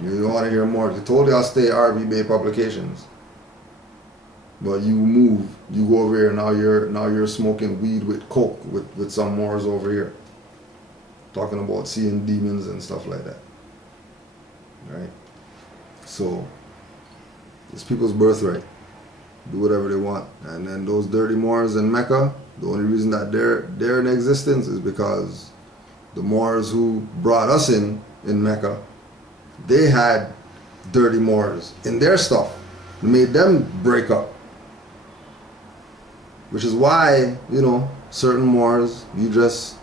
You don't want to hear more. You told you I'll stay RV Bay Publications. But you move, you go over here, now you're smoking weed with coke with some Moors over here. Talking about seeing demons and stuff like that. Right? So it's people's birthright. Do whatever they want. And then those dirty Moors in Mecca, the only reason that they're in existence is because the Moors who brought us in Mecca, they had dirty Moors in their stuff. It made them break up. Which is why, you know, certain Moors you just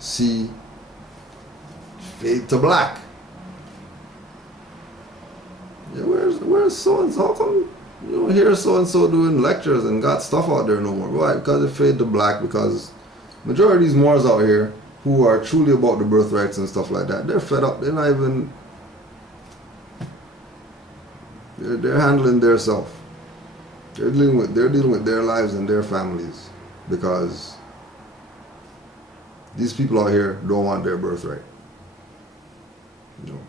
see fade to black. Yeah, where's so and so? How come you don't hear so and so doing lectures and got stuff out there no more? Why? Because it fade to black. Because majority of these Moors out here who are truly about the birthrights and stuff like that, they're fed up. They're not even. They're handling their self. They're dealing with their lives and their families, because these people out here don't want their birthright. You know,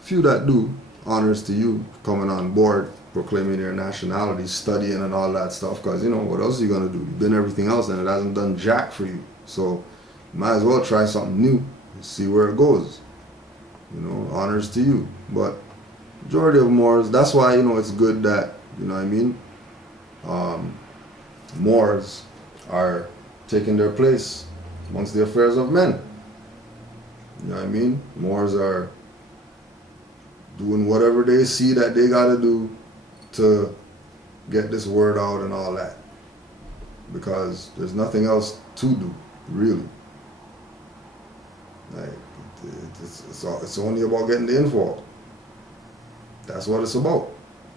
few that do, honors to you coming on board, proclaiming your nationality, studying and all that stuff. Because you know what else are you gonna do? You've been everything else and it hasn't done jack for you. So you might as well try something new and see where it goes. You know, honors to you. But majority of Moors, that's why, you know, it's good that, you know what I mean, Moors are taking their place amongst the affairs of men. You know what I mean? Moors are doing whatever they see that they gotta do to get this word out and all that, because there's nothing else to do, really. Like, it's only about getting the info out. That's what it's about.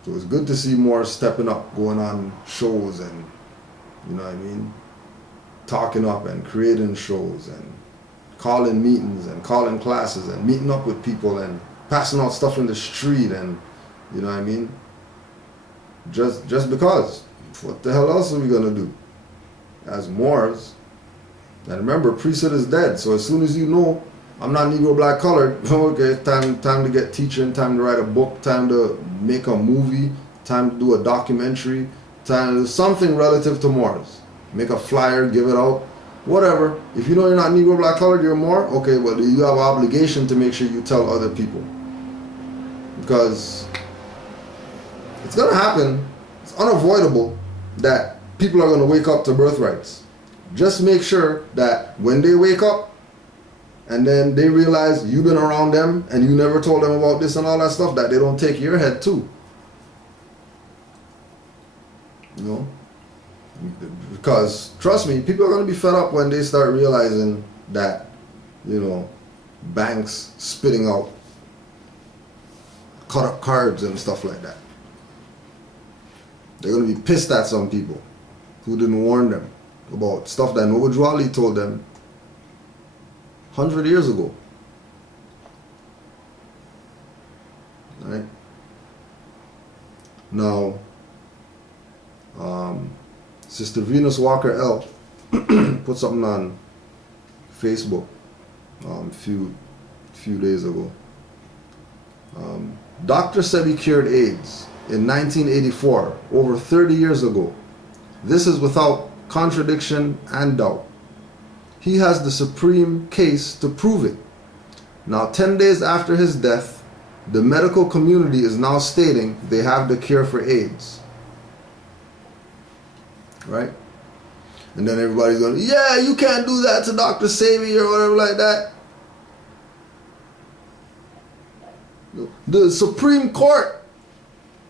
So it's good to see more stepping up, going on shows and, you know what I mean, talking up and creating shows and calling meetings and calling classes and meeting up with people and passing out stuff in the street and, you know what I mean, just because. What the hell else are we gonna do as Moors? And remember, priesthood is dead. So as soon as you know I'm not Negro, black, colored, okay, time to get teaching, time to write a book, time to make a movie, time to do a documentary, time to do something relative to Moors. Make a flyer, give it out, whatever. If you know you're not Negro, black, colored, you're Moor, okay, but you have an obligation to make sure you tell other people. Because it's gonna happen, it's unavoidable that people are gonna wake up to birthrights. Just make sure that when they wake up, and then they realize you've been around them and you never told them about this and all that stuff, that they don't take your head too. You know? Because, trust me, people are going to be fed up when they start realizing that, you know, banks spitting out cut up cards and stuff like that. They're going to be pissed at some people who didn't warn them about stuff that Noah Jwali told them 100 years ago. Right? Now, Sister Venus Walker L put something on Facebook a few days ago. Doctor said he cured AIDS in 1984, over 30 years ago. This is without contradiction and doubt. He has the supreme case to prove it. Now, 10 days after his death, the medical community is now stating they have the cure for AIDS. Right? And then everybody's going, yeah, you can't do that to Dr. Sebi or whatever like that. The Supreme Court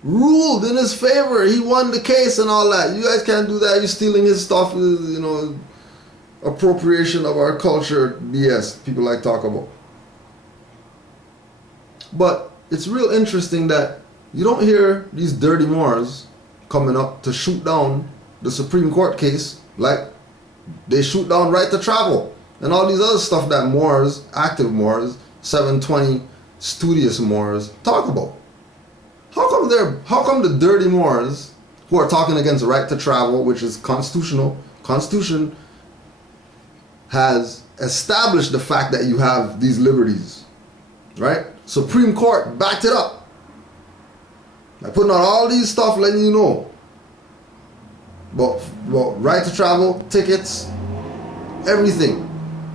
ruled in his favor. He won the case and all that. You guys can't do that. You're stealing his stuff, you know, appropriation of our culture BS people like talk about. But it's real interesting that you don't hear these dirty Moors coming up to shoot down the Supreme Court case like they shoot down right to travel and all these other stuff that Moors, active Moors, 720 studious Moors talk about. How come the dirty Moors who are talking against the right to travel, which is constitutional, Constitution has established the fact that you have these liberties, right? Supreme Court backed it up. They're putting out all these stuff letting you know. But right to travel, tickets, everything.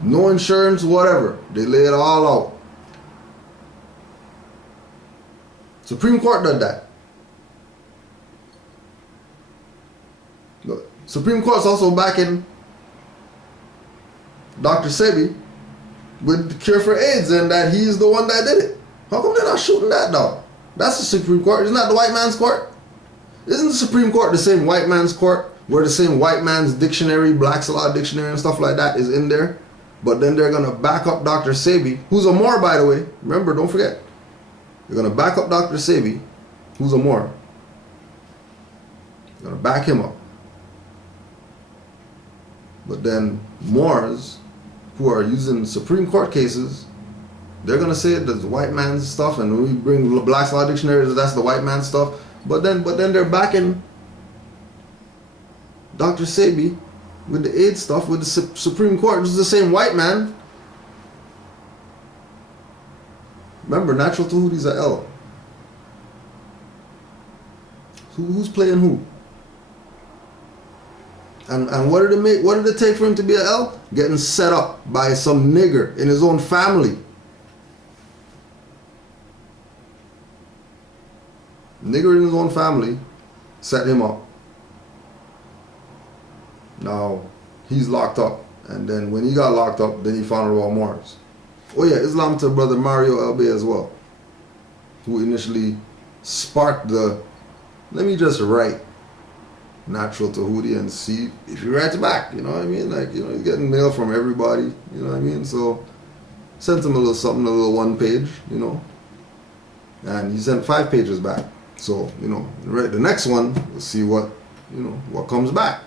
No insurance, whatever. They lay it all out. Supreme Court did that. Look, Supreme Court's also backing Dr. Sebi with the cure for AIDS and that he's the one that did it. How come they're not shooting that down? That's the Supreme Court. Isn't that the white man's court? Isn't the Supreme Court the same white man's court where the same white man's dictionary, Black's Law Dictionary and stuff like that is in there? But then they're going to back up Dr. Sebi, who's a Moor, by the way. Remember, don't forget. They're going to back up Dr. Sebi, who's a Moor. They're going to back him up. But then Moors who are using Supreme Court cases, they're going to say that's the white man's stuff, and when we bring Black's Law Dictionary, that's the white man's stuff. But then they're backing Dr. Sebi with the AIDS stuff with the Supreme Court. This is the same white man. Remember, natural Tahuti's a L. Who's playing who? And what did it make? What did it take for him to be a L? Getting set up by some nigger in his own family. Nigger in his own family set him up. Now he's locked up, and then when he got locked up, then he found out about Moors. Oh yeah, Islam to brother Mario Elbe as well, who initially sparked the, let me just write natural Tahuti and see if he writes back, you know what I mean? Like, you know, he's getting mail from everybody, you know what I mean? So sent him a little something, a little 1 page, you know, and he sent 5 pages back. So, you know, right, the next one, we'll see what, you know, what comes back.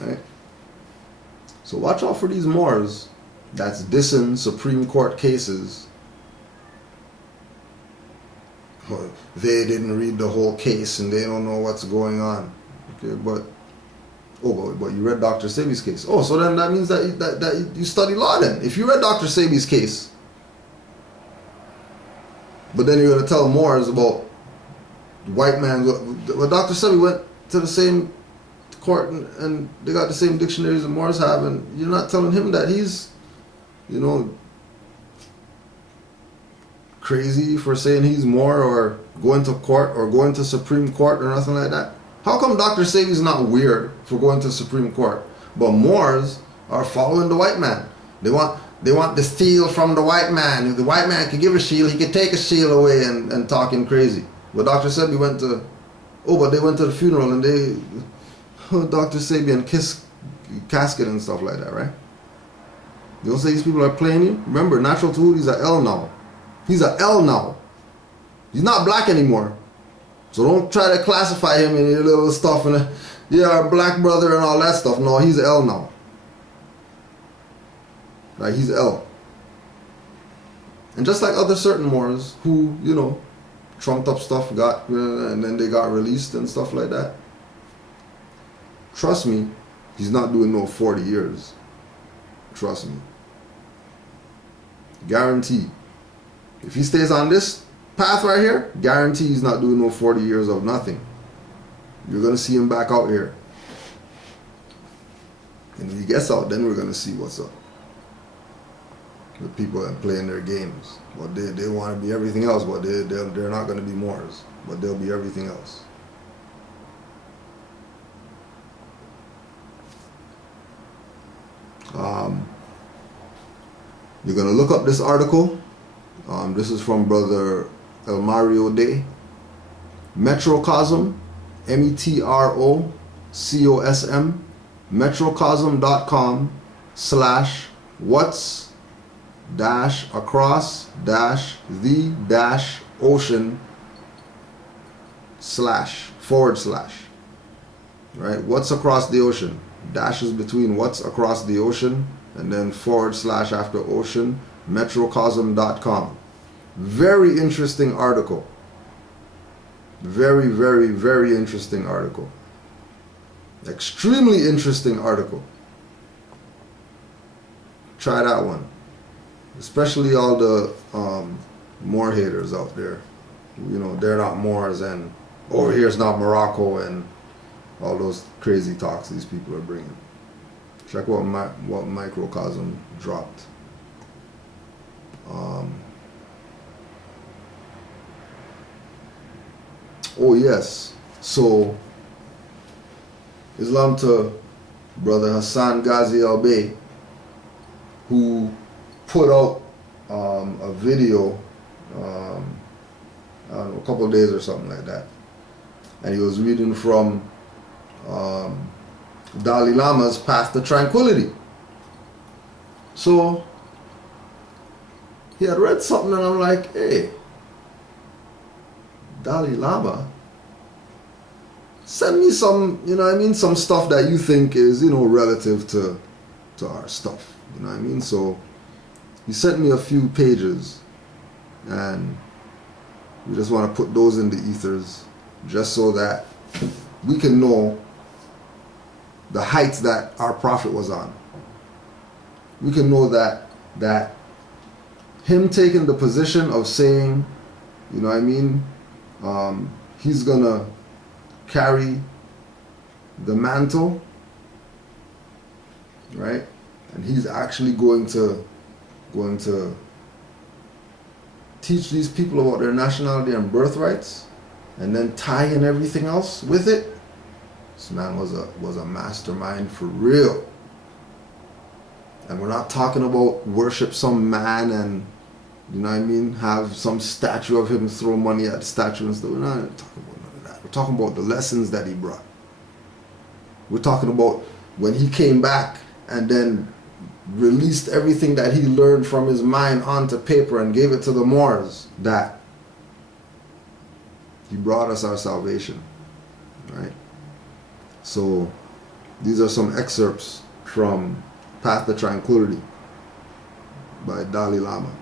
Right? So watch out for these Moors that's dissing Supreme Court cases. They didn't read the whole case and they don't know what's going on. Okay, but you read Dr. Sebi's case. Oh, so then that means that you study law then. If you read Dr. Sebi's case, but then you're going to tell Moors about white man. Well, Dr. Sebi went to the same court and they got the same dictionaries that Moors have, and you're not telling him that he's, you know, crazy for saying he's Moor or going to court or going to Supreme Court or nothing like that. How come Dr. Sebi's not weird for going to Supreme Court, but Moors are following the white man? They want the seal from the white man. If the white man could give a shield, he could take a shield away and talking crazy. But Dr. Sebi went to, but they went to the funeral and they, Dr. Sebi and kiss casket and stuff like that, right? You don't say these people are playing you? Remember, natural Tahuti's a L now. He's a L now. He's not black anymore. So don't try to classify him in your little stuff and our black brother and all that stuff. No, he's L now. Like, he's L. And just like other certain Moors who, you know, trumped up stuff, and then they got released and stuff like that. Trust me, he's not doing no 40 years. Trust me. Guarantee. If he stays on this path right here, guarantee he's not doing no 40 years of nothing. You're going to see him back out here. And if he gets out, then we're going to see what's up. The people that playing their games. But they want to be everything else, but they're not going to be Moors. But they'll be everything else. You're going to look up this article. This is from Brother El Mario Day. Metrocosm, METROCOSM, metrocosm.com/what's-across-the-ocean/ right? What's across the ocean? Dashes between what's across the ocean and then / after ocean. Metrocosm.com. Very interesting article. Very, very, very interesting article. Extremely interesting article. Try that one. especially all the Moor haters out there. You know, they're not Moors, and over here's not Morocco, and all those crazy talks these people are bringing. Check what Microcosm dropped. Oh yes, so Islam to Brother Hassan Ghazi Al-Bey, who put out a video, I don't know, a couple of days or something like that, and he was reading from Dalai Lama's Path to Tranquility. So he had read something, and I'm like, hey, Dalai Lama, send me some, you know what I mean, some stuff that you think is, you know, relative to our stuff, you know what I mean? So he sent me a few pages, and we just want to put those in the ethers just so that we can know the heights that our prophet was on. We can know that him taking the position of saying, you know what I mean, he's gonna carry the mantle, right? And he's actually going to teach these people about their nationality and birthrights, and then tie in everything else with it. This man was a mastermind for real. And we're not talking about worship some man and, you know what I mean, have some statue of him throw money at the statue and stuff. We're not talking about none of that. We're talking about the lessons that he brought. We're talking about when he came back and then released everything that he learned from his mind onto paper and gave it to the Moors, that he brought us our salvation, right? So these are some excerpts from Path to Tranquility by Dalai Lama.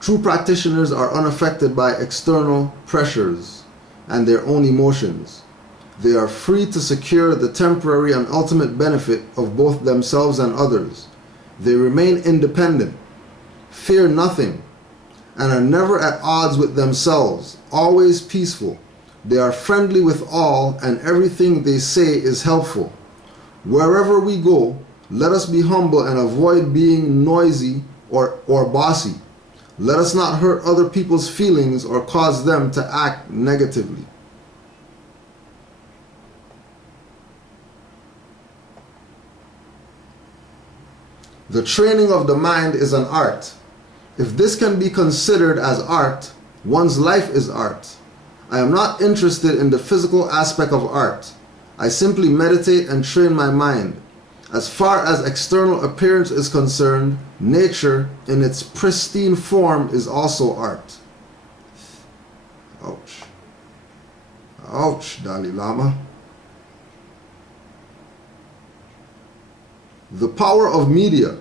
True practitioners are unaffected by external pressures and their own emotions. They are free to secure the temporary and ultimate benefit of both themselves and others. They remain independent, fear nothing, and are never at odds with themselves, always peaceful. They are friendly with all, and everything they say is helpful. Wherever we go, let us be humble and avoid being noisy or bossy. Let us not hurt other people's feelings or cause them to act negatively. The training of the mind is an art. If this can be considered as art, one's life is art. I am not interested in the physical aspect of art. I simply meditate and train my mind. As far as external appearance is concerned, nature in its pristine form is also art. Ouch. Ouch, Dalai Lama. The power of media,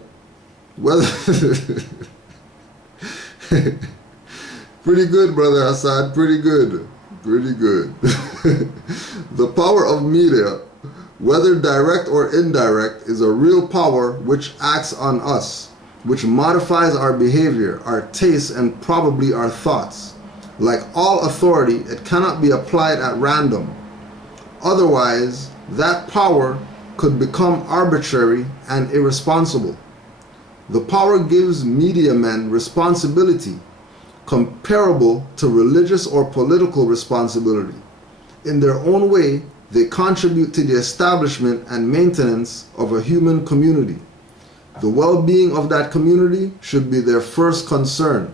whether pretty good, Brother Assad, pretty good. The power of media, whether direct or indirect, is a real power which acts on us, which modifies our behavior, our tastes, and probably our thoughts. Like all authority, it cannot be applied at random. Otherwise, that power could become arbitrary and irresponsible. The power gives media men responsibility comparable to religious or political responsibility. In their own way, they contribute to the establishment and maintenance of a human community. The well-being of that community should be their first concern.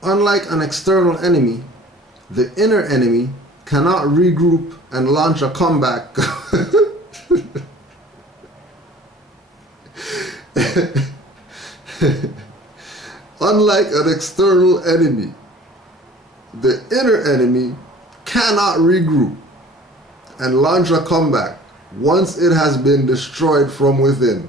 Unlike an external enemy, the inner enemy cannot regroup and launch a comeback. Unlike an external enemy, the inner enemy cannot regroup and launch a comeback once it has been destroyed from within.